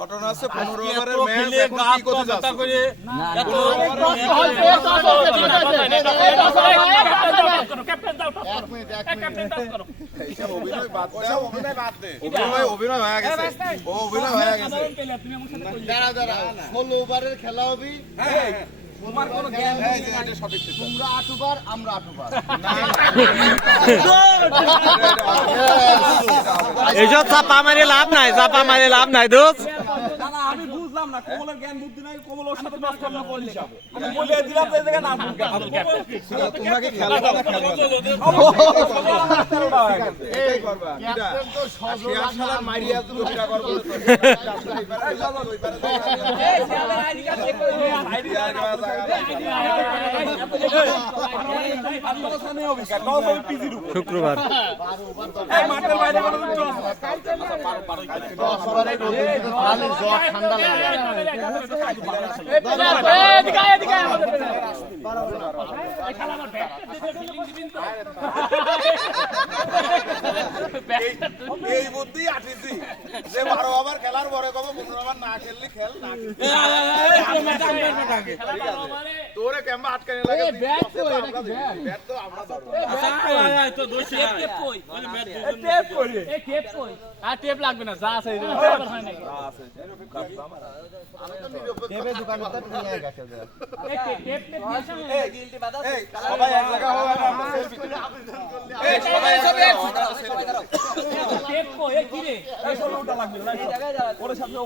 ঘটনা আছে 15 ওভারের ম্যাচ এখন কি করতে যাচ্ছে অভিনয় হয়ে গেছে অভিনয় হয়ে গেছে দাঁড়া দাঁড়া 16 ওভারের খেলা হবে তোমার কোন জ্ঞান নেই এটা সঠিক ছিল তোমরা 8 ওভার আমরা 8 ওভার এইসব চাপা মারে লাভ নাই দোস্ত না না আমি বুঝলাম না কোমলের জ্ঞান বুদ্ধি নাই কোমল ওর সাথে ম্যাচ করবে কোন হিসাবে আমি বলে দিলাম এই জায়গা না তোমরা কি খেলাটা খেলবা এই করবা কিটা শেয়ার শালার মারিয়া দুটা করব এই শালার আইডি কার্ড চেক করে আইডি কার্ড শুক্রবার এই মাঠের বাইরে কোনো টস ঠান্ডা লাগে এই বুদ্ধি আঠিছি যে 12 ওভার খেলার পরে কব 15 ওভার না খেললি খেল না তোরে কেমবা আটকানে লাগে ব্যাট তো আমরা ধরব তো দোষী টেপ কই বলে ম্যাচ টেপ কই এই টেপ কই আর টেপ লাগবে না যা আছে বরাবর হয় নাকি টেপে দোকানটা নিয়ে গেছে এই টেপ এই গিলটি বাদা এই সবাই এক জায়গা হবে আমরা সেলফি এই সবাই টেপ কই এই কি রে এই 16টা লাগবে এই জায়গায় ওর সাথে